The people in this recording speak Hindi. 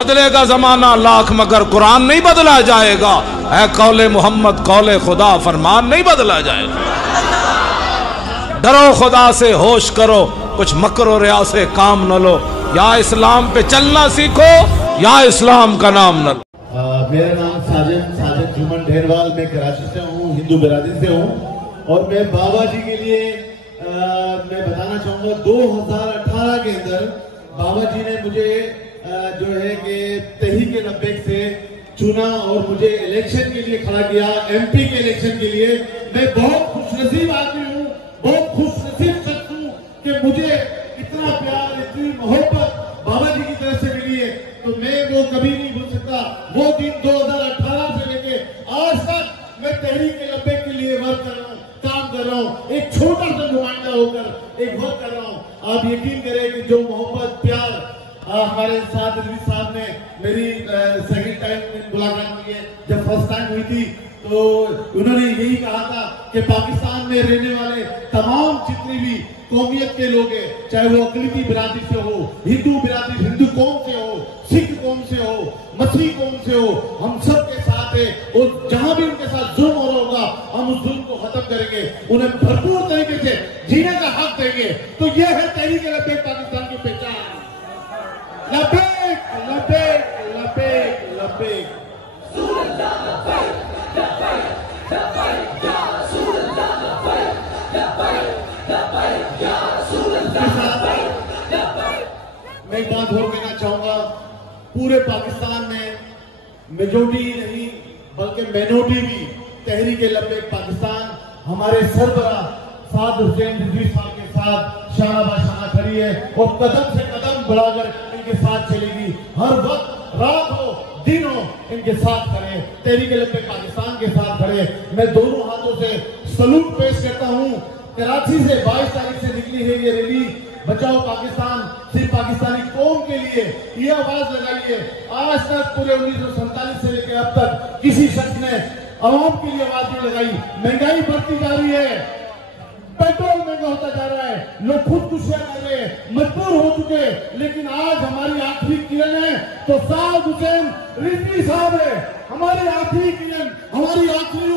बदलेगा जमाना लाख मगर कुरान नहीं बदला जाएगा। ऐ कौले मोहम्मद कौले खुदा फरमान नहीं बदला जाएगा। डरो खुदा से होश करो, कुछ मकरो रिया से काम न लो। या इस्लाम पे चलना सीखो या इस्लाम का नाम न लो। मेरा नाम साजिद जुमन ढेरवाल, मैं कराची से हूँ, हिंदू बिरादरी से हूँ। और मैं बाबा जी के लिए मैं बताना चाहूँगा 2018 के अंदर बाबा जी ने मुझे जो है कि तहरीक लब्बैक से चुना और मुझे इलेक्शन के लिए खड़ा किया, एमपी के इलेक्शन के लिए। मैं बहुत खुशनसीब आदमी हूँ, बहुत खुशनसीब शख्स हूँ कि मुझे इतना प्यार, इतनी मोहब्बत बाबा जी की तरफ से मिली है। तो मैं वो कभी नहीं भूल सकता। वो दिन 2018 से लेके आज तक मैं तहरीक लब्बैक के लिए वर्क कर रहा हूँ, काम कर रहा हूँ, एक छोटा सा नुमाइंदा होकर एक वर्क कर रहा हूँ। आप यकीन करें कि जो मोहब्बत प्यार हमारे साथ रिजवी साहब ने मेरी सेकंड टाइम मुलाकात की है, जब फर्स्ट टाइम हुई थी तो उन्होंने यही कहा था कि पाकिस्तान में रहने वाले तमाम जितनी भी कौमियत के लोग हैं, चाहे वो अकलीती बिरादरी से हो, हिंदू बिरादरी हिंदू कौम से हो, सिख कौम से हो, मसीह कौम से हो, हम सब के साथ है। और जहां भी उनके साथ जुल्म हो रहा होगा हम उस जुल्म को खत्म करेंगे, उन्हें भरपूर तरीके से जीने का हक देंगे। तो यह है तहरीक लब्बैक पाकिस्तान की पहचान। लब्बैक लब्बैक लब्बैक लब्बैक मैं एक बात और कहना चाहूंगा, पूरे पाकिस्तान में मेजोरिटी नहीं बल्कि माइनॉरिटी भी तहरीक लब्बैक पाकिस्तान हमारे सरबराह साद हुसैन रिजवी साहब के साथ शाना बाशाना खड़ी है और कदम से कदम बढ़ाकर इनके साथ चलेगी। हर वक्त रात हो दिन हो इनके साथ खड़े, तहरीक लब्बैक पाकिस्तान के साथ खड़े। मैं दोनों हाथों से सलूट पेश करता हूँ। कराची से 22 तारीख से निकली है ये रैली, बचाओ पाकिस्तान, सिर्फ पाकिस्तानी कौम के लिए ये आवाज लगाई है। आज तक पूरे 1947 से लेकर अब तक किसी शख्स ने आवाम के लिए आवाज नहीं लगाई। महंगाई बढ़ती जा रही है, पेट्रोल महंगा होता जा रहा है, लोग खुदकुशियां कर रहे हैं, मजबूर हो चुके हैं। लेकिन आज हमारी आखिरी किरण है तो साद हुसैन रिजवी साहब है, हमारी आखिरी किरण, हमारी आखिरी